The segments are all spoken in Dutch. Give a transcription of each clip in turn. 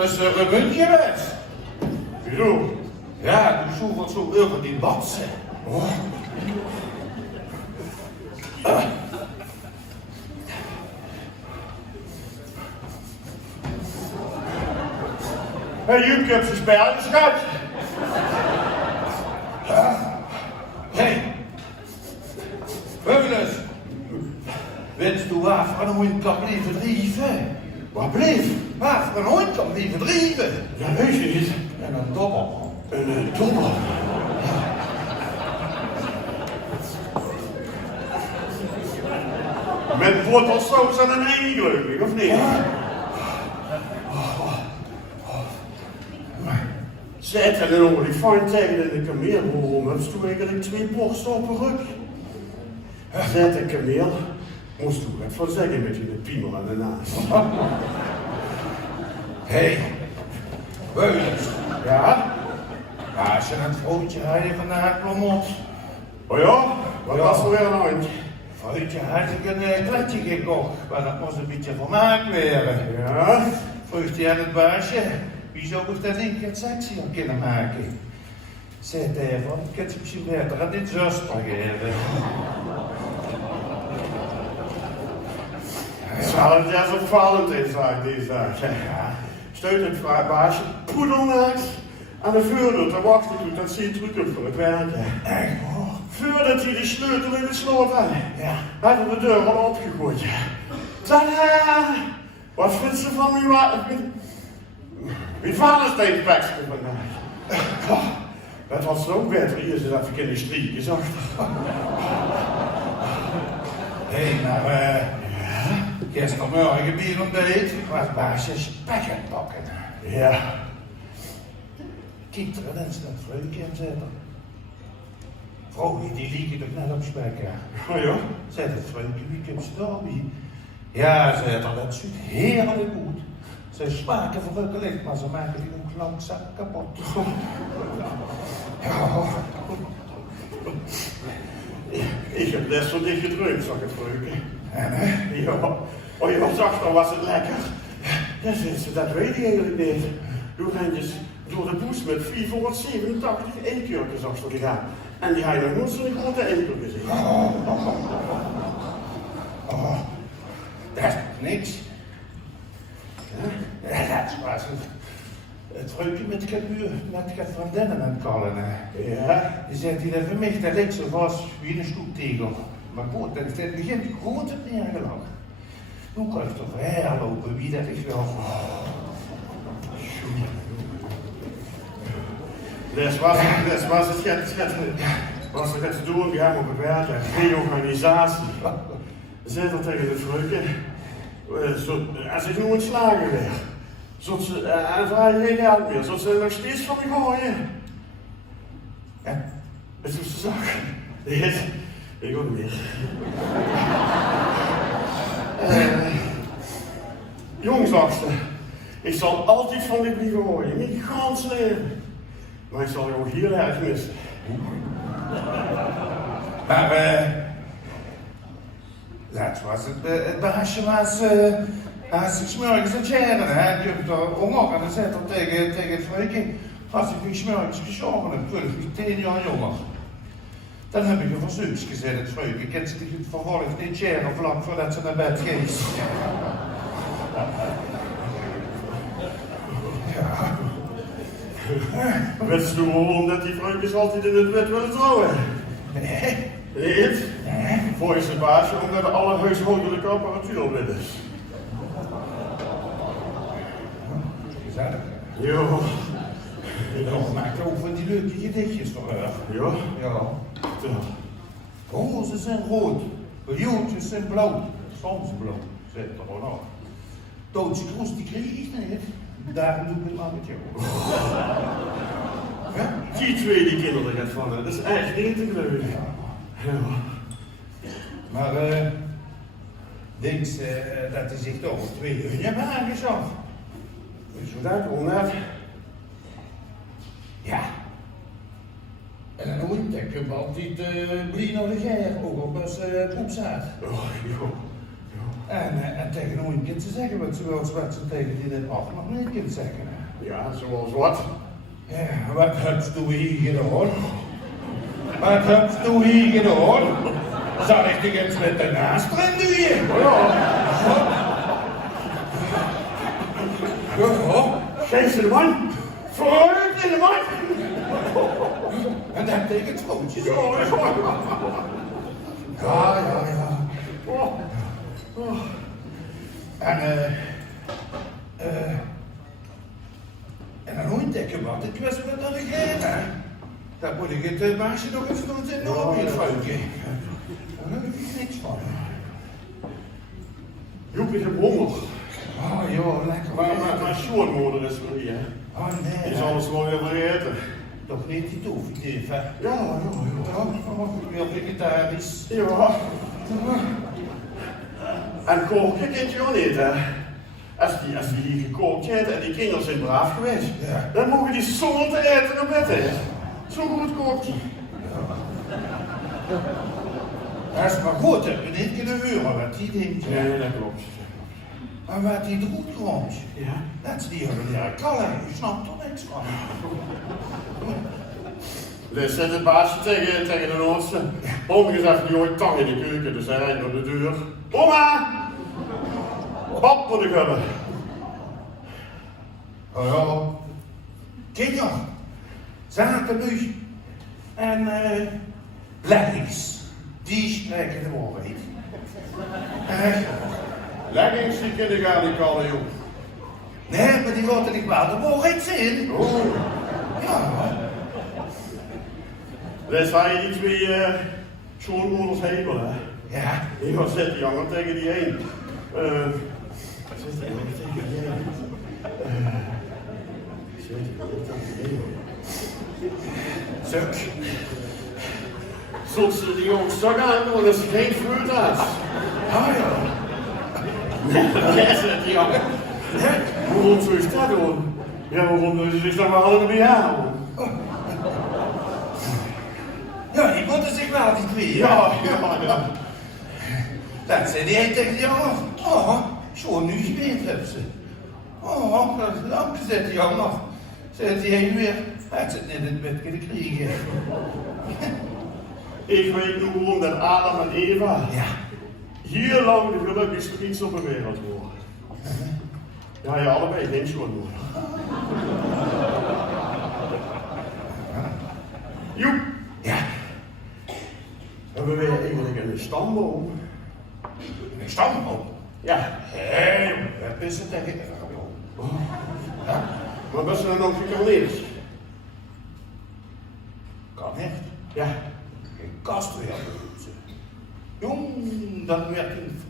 Dat is een remuntje geweest. Wieso? Ja, du zoekt zo over die batsen. Oh. Hé, Jup, je hebt zijn spel, schat. Hé, Veulens. Wenst du waar van een hond kan blijven drijven? Wat bleef? Waar van een hond kan blijven drijven? Ja, weet je niet. En een dobbel. Een dobbel. Met wortelsaus en een ei, geloof ik, of niet? Zet er een olifant tegen in de kameel. Waarom heb je eigenlijk 2 borsten op een rug? Zet een kameel. Moest u het van zeggen met je piemel aan de naast. Hé, Veulens. Ja? Als je het vrootje rijden vandaag klomot. Oh ja? Wat Ja. was er weer aan de hand? Vrootje had ik een kletje gekocht, maar dat moest een beetje vermaakt werden. Ja? Vroeg hij aan het baasje, wie zou ik dat ding het sexy op kunnen maken? Zei hij van, ik heb het misschien beter aan dit zuster geven. Zal het ja zo opvallend is, deze dag. Ja. Steut het baasje poedelnaakt aan de vuurdeur te wachten doet dat ze je terug komt voor het werken. Echt hoor. Voordat hij de sleutel in de sloot had, Ja. had hij de deur al opgegooid. Tada! Wat vindt ze van mijn Valentijnspakje vandaag? Dat was zo beter, hier zit even in de striekjes achter. Hé, maar gistermorgen bij een ontbijt was baasje spek aan het pakken. Ja. Kijk er eens dat vreugdje aan zetten. Vrouw, die liegen toch net op spek, ja. Oh ja? Zet het vreugdje, wie komt ze daarbij? Ja, zei het al, dat zit heerlijk goed. Ze smaken verrukkelijk, maar ze maken die ook langzaam kapot. Ja. Ik heb best wel dicht gedrukt, zag het vreugdje. En hè? Ja. Oh, je zag dan was het lekker. Ja, dat weet ik eigenlijk niet. Doe rentjes door de boes met 487 eekjurkjes achter gegaan. En die had je nog nooit zo'n grote enkel gezien. Oh, dat is niks. Ja, dat was het vreugdje met het vriendinnen aan het kallen. Ja? Die zegt hij dat voor mij, dat lijkt zo vast wie een stoeptegel. Maar goed, dat begint goed het neergelag. Hoe kan je toch herlopen wie dat is wel? Dat was het schat. Was er het te doen, ja, op het werk, reorganisatie. Zet dat tegen het vreugdje. Als ik nu ontslagen werd, zodat ze, en vraag je geen geld meer, zodat ze nog steeds van me gooien. Ja? Het is de zaak. Dit, ik ook niet meer. Jongzachtste, ik zal altijd van dit blijven horen, niet gans leven. Maar ik zal je ook hier erg missen. Maar dat was het baasje als ik smorgens aan tjenen, hè, die heeft er honger en dan zet er tegen het vreugdje, als ik nu smorgens geschoren heb, 12, 10 jaar jonger. Dan heb ik een verzoekje gezet, het vreugdje, kent ze het vervolg niet tjeren vlak voordat ze naar bed geeft. Ja. Weet je waarom dat die vreugdes altijd in het bed willen trouwen? Nee. Niet? Volgens het baasje omdat er alle huishoudelijke apparatuur op is. Gezellig. Jo. Je maakt ook van die leuke gedichtjes voor haar. Ja? Ja. Rozen zijn rood, viooltjes zijn blauw, soms blauw, zit er gewoon af. Doodse kroes die kreeg ik niet, daarom doe ik het maar met jou. Ja? Die twee die kinderen gaat van, dat is echt niet te geloven. Ja. Maar denk dat hij zich toch 2 uur hebben aangeschaft. Is hoe dat gewoon net? Ja. En dan moet ik heb altijd blij naar de geer, ook op als poepzaad. Oh, joh. En tegen een kind te zeggen wat ze tegen die net af nog niet kind zeggen. Ja, zoals wat? Ja, wat hebt u hier gedaan? Wat hebt u hier gedaan? Zal ik die eens met de naast doen? Ja. Ja. Geef ze de man. Vooruit in de man. En dan betekent schootjes. Ja. Ja. En dan ontdekken wat ik was met een regering. Dan moet ik het baasje nog eens doen en nog een vuiltje. Daar heb ik niks van. Joep is een honger. Oh joh, lekker. Maar schoonmoeder is er niet, hè? Oh nee. Die zal ons gewoon weer vergeten. Toch niet die toefje, hè? Ja. Ik wil vegetarisch. Ja. En koken kent je ook niet, hè? Als die hier gekookt heeft en die kinderen zijn braaf geweest, Ja. dan mogen die zonder te eten naar bed, hè? Zo goed kookt hij. Dat is maar goed, dat we niet kunnen horen wat die denkt. Nee, dat klopt. Maar wat die doet komt, Ja? dat is die hele kallen. Je snapt er niks van. Dus zit het baasje tegen de Noordse. Oma gezegd, die hoort tang in de keuken, dus hij rijdt naar de deur. Oma! Pap moet ik hebben. Oh ja. Kinderen, zakenbuis en leggings, die spreken de waarheid. Leggings die kunnen gaan niet kallen, joh. Nee, maar die laten ik wel de waarheid zien. Oh. Ja. Dus hij je die twee schoonmoeders hebel, hè? Ja. Die gaat zitten jongen tegen die heen. Zit er even tegen die heen. Zit er tegen die heen. Suk. Zult ze die ook zo gaan doen, dat is geen fruit uit. Ah ja. Ja, zit die jongen. Waarom zou je dat doen? Ja, waarom doen ze zich dan wel allemaal bij houden? Ja, die moeten zich wel die twee. Ja. Dat zei die een tegen die jongen. Oh, zo nu gebeend hebben ze. Oh, dank zegt die jongen. Zegt die heen weer. Hij zit net in het bed kunnen kriegen. Ik weet nu waarom dat Adam en Eva Ja. hier lang de gelukkigste iets op de wereld worden. Ja, allebei geen schoonmoeder. Joep, Ja. hebben we eigenlijk een stamboom? Een stamboom. Ja. Hé, dat is het tegen. Ja, Maar was er nog gekalleerd? kan echt. Ja. Geen kast weer doen ze. Jong, dat werd een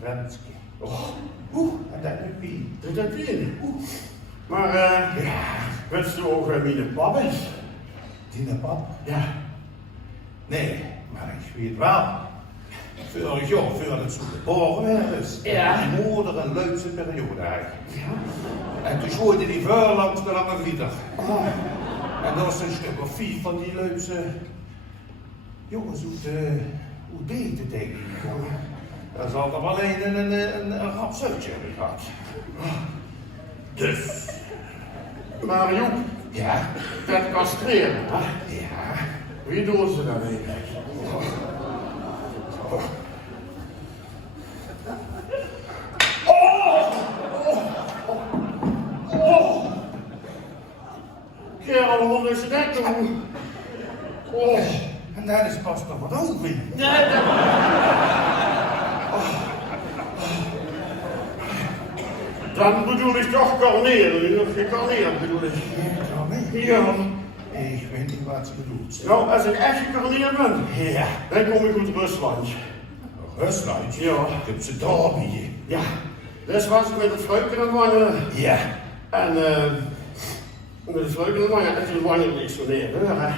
Franske. Oh, en dat nu wie? Dat weet ik. Maar, weet je ook wie de pap is? Dina pap? Ja. Nee, maar ik weet wel. Vorig jaar, voordat ze geboren werd, Ja. die moeder een leukste periode eigenlijk. Ja. En toen gooide die vuur langs de lange vlieger. Oh. En dat was een stuk of 4 van die leukste jongens hoe deed het tegen die jongen. Dat zal er wel een rapsutje hebben gehad. Dus. Maar Joep, Ja. dat castreren, hè? Ja. Wie doen ze dat eigenlijk? Kerel, waarom is ze dat doen? Oh. En daar is pas nog wat over in. Nee, dat... Dan bedoel ik toch karneren, gekarneerd bedoel ik. Ja. Ik weet niet wat ze bedoelt. Nou, als ik echt gekarneerd ben, Ja. dan kom ik uit Rusland. Rusland? Ja. Ik heb ze daar hier. Ja. Dus was ik met het vrouwtje aan het wandelen. Ja. En met het vrouwtje aan het wandelen. En toen wandelde ik zo neer. Hè. Ja.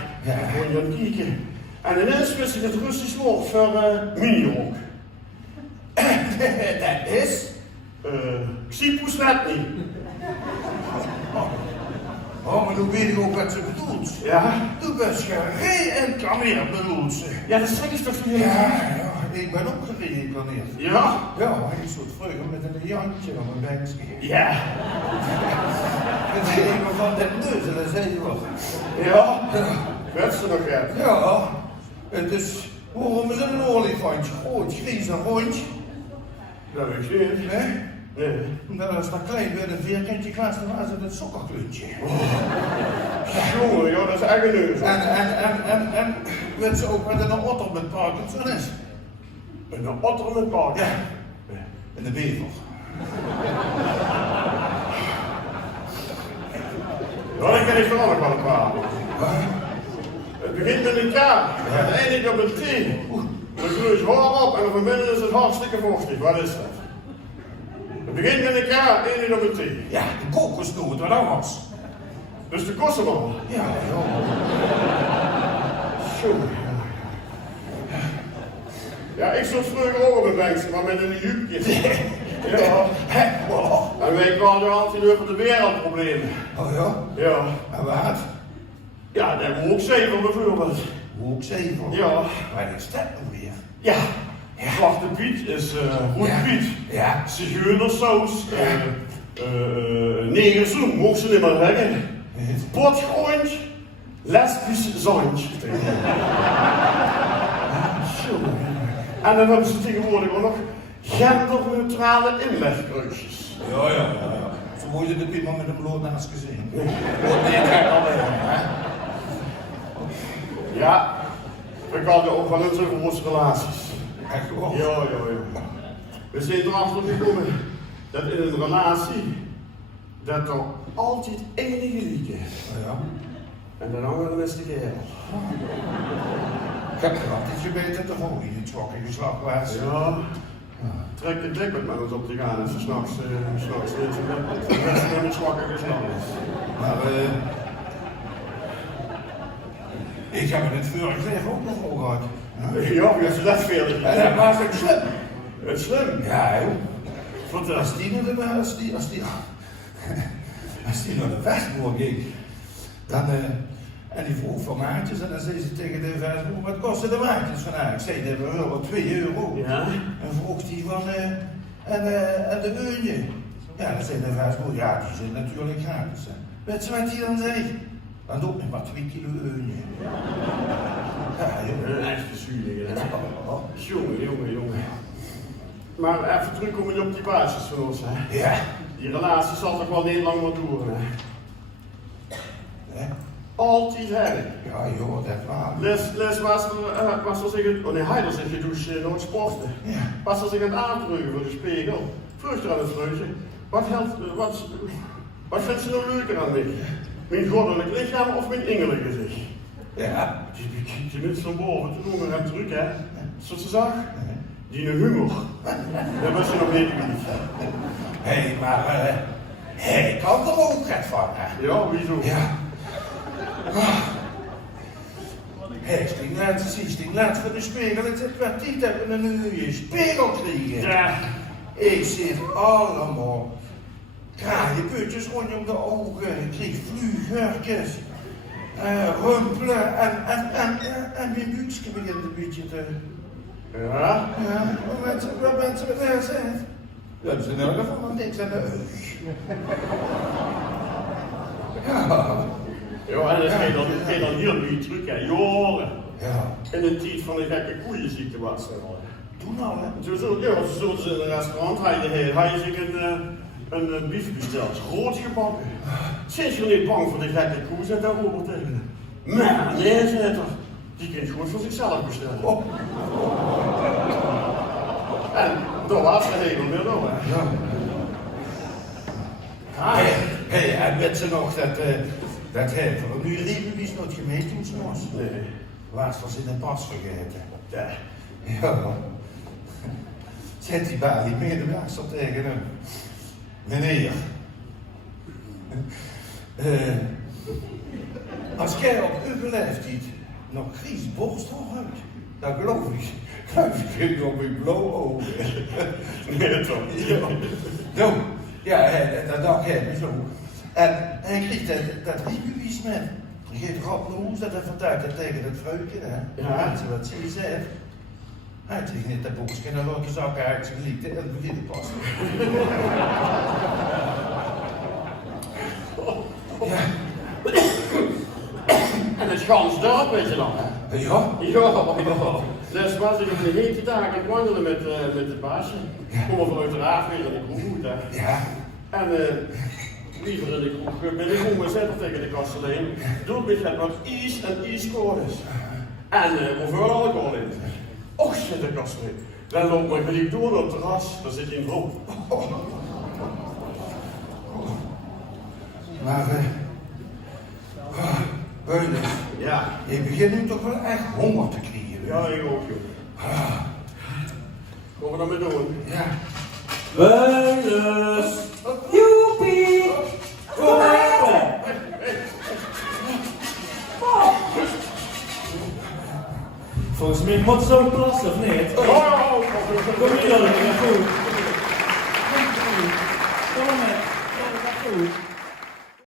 Gewoon je aan het kijken. En ineens wist ik het Russisch woord voor minirok. Dat is? Ksipusletny. Oh, maar nu weet ik ook wat ze bedoelt. Ja? Toen was gereden en kameer bedoelt ze. Ja, dat zeg ik toch niet. Ja, ik ben ook gereïncarneerd. Ja? Ja, maar een soort vroeger met een jantje op mijn bankje. Ja. Dat is een van de neus en dat zei je wat. Ja? Weet ze nog uit? Ja, het is, waarom is een olifantje groot, gries en rondje? Dat weet ik niet. Nee? Nee. Nou, als dat klein werd, een vierkantje klas, dan was het een sokkerkleurtje. Jongen, joh, dat is echt een neus. En werd ze ook met een otter met Parkinson is. Een otter met paard. Ja, en de bever. Ja, dat ken ik vooral nog wel een paar. Het begint met een K, het eindigt op een T. Dan groeit hoor op en op een midden is het hartstikke vochtig. Wat is dat? Het begint met een K, eindigt op een T. Ja, de kokosnoot, wat anders. Dus de kossenman. Ja, ja. Jongen. Ja, ik stond vroeger ook op een bankje, maar met een jupje. Ja. En wij kwamen altijd over de wereldproblemen. Oh ja? Ja. En wat? Ja, daar hebben we ook 7 bijvoorbeeld. Hoek 7. Ja. Waar is dat nou weer? Ja. Zwarte Piet is Roet Piet. Ja. Zigeunersaus. Negerzoen, mocht ze niet meer zeggen. Potgroontje. Lesbisch zandje. En dan hebben ze tegenwoordig ook nog genderneutrale inlegkruisjes. Ja, ja, ja. Zo moet je de piemel met een bloot naast gezien. Nee, kijk alleen, hè? Ja, we hadden ook wel eens over onze relaties. Echt gewoon. Ja. We zijn erachter gekomen dat in een relatie dat er altijd enige liefde is. Ja. En dan andere is de kerel. Ik heb altijd gebeten toch ook in het zwakke geslacht was. Ja. Trek de dek met mij eens op te gaan en ze s'nachts niet in het zwakke geslacht is. Maar ik heb het in het vorige leven ook nog al gehad. Ja, wie heeft dat veel? En dat was ook slim. Het is slim. Ja, joh. Vertel. Als die naar de Westboer ging, dan, en die vroeg voor maatjes en dan zei ze tegen de Westboer, wat kosten de maatjes vandaag? Ik zei, dat was wel 2 euro. Ja. En vroeg die van, en de eunje? Ja, dan zei de Westboer, ja, die zijn natuurlijk gratis. Weet je wat hij dan zei? Dan doe ik maar 2 kilo eunje. Ja, joh. Een echte zuurling, hè? Jongen. Maar even terugkomen op die basis van ons, hè? Ja. Die relatie zal toch wel niet lang meer duren, hè? Ja. Altijd herrie. Ja, joh, dat waar. Les was er zich, oh nee, hij er zich gedoucht nooit sporten. Ja. Was er zich aan het aandrukken voor de spiegel. Vroeg er aan het vreugde, wat vindt ze nou leuker aan mij? Mijn goddelijk lichaam of mijn innerlijk gezicht? Ja. Die bekijkt je niet van boven te noemen en terug, hè? Zoals ze zag? Die humor. Dat was ze nog niet niet. Hé, maar hij kan er ook het van, hè? Ja, wieso? Ja. Hé, sting laat voor de spiegel. Het is wat niet hebben een nieuwe spiegel krijgen. Ja. Ik zit allemaal kraaienputjes rond om de ogen. Ik krijg vlughurkjes, rumpelen en mijn buikje begint een beetje te... Ja? Ja, wat mensen met haar zijn. Dat hebben ze in elk geval nog niks aan de heus. Ja. Ja, en dat ga je dan heel weer terug, hè? Jaren. Ja. In de tijd van de gekke koeienziekte was het al. Doe nou, hè. Zo zullen ze in een restaurant had je zich een bief besteld. Groot gebakken. Sinds je niet bang voor de gekke koe, zet daar over tegen. Maar nee, zet er. Die kunt gewoon voor zichzelf bestellen. Oh. En daar was ze helemaal meer door, hè. Ja. Hé, en weet ze nog dat hij voor nu Rebenbies nooit gemeten was? Nee. Laatst was in een pas vergeten. Ja. Ja. Zet die balie medewerkster tegen hem. Meneer. Als jij op uw leeftijd nog Gries borstel hebt, dan geloof ik je op mijn blauwe ogen. Nee, toch? Ja. Nou, ja, dat dacht hij zo. En hij kreeg dat riebewies met. Hij geeft graploos dat hij vertelt tegen het vrouwtje, hè. Ja. Mensen wat ze zegt. Hij tegen het boekje en dan loopt de zak uit zijn liefde en het begint te passen. Ja. En het gans dorp, weet je dan, hè? Ja? Ja. Dus was ik op de hete dagen aan het wandelen met de baasje. Kom vanuit de raad weer in de kroeg goed, hè? Ja. En liever in de kroeg ben ik gewoon zetten tegen de kastelein. Doe me het wat ijs en ijskoud is. En hoeveel alcohol in. Och, zit de kastelein. Dan loopt mijn geliefd door op het terras, daar zit hij in het hoofd. Maar, Beunis, Ja. je begint nu toch wel echt honger te krijgen. Ja, ik ook, joh. Wat we dan mee doen? Ja. Beunis! Joepie! Kom maar! Volgens mij moet zo plassen, of niet? Kom hier, dat gaat goed. Kom maar. Ja, dat gaat goed.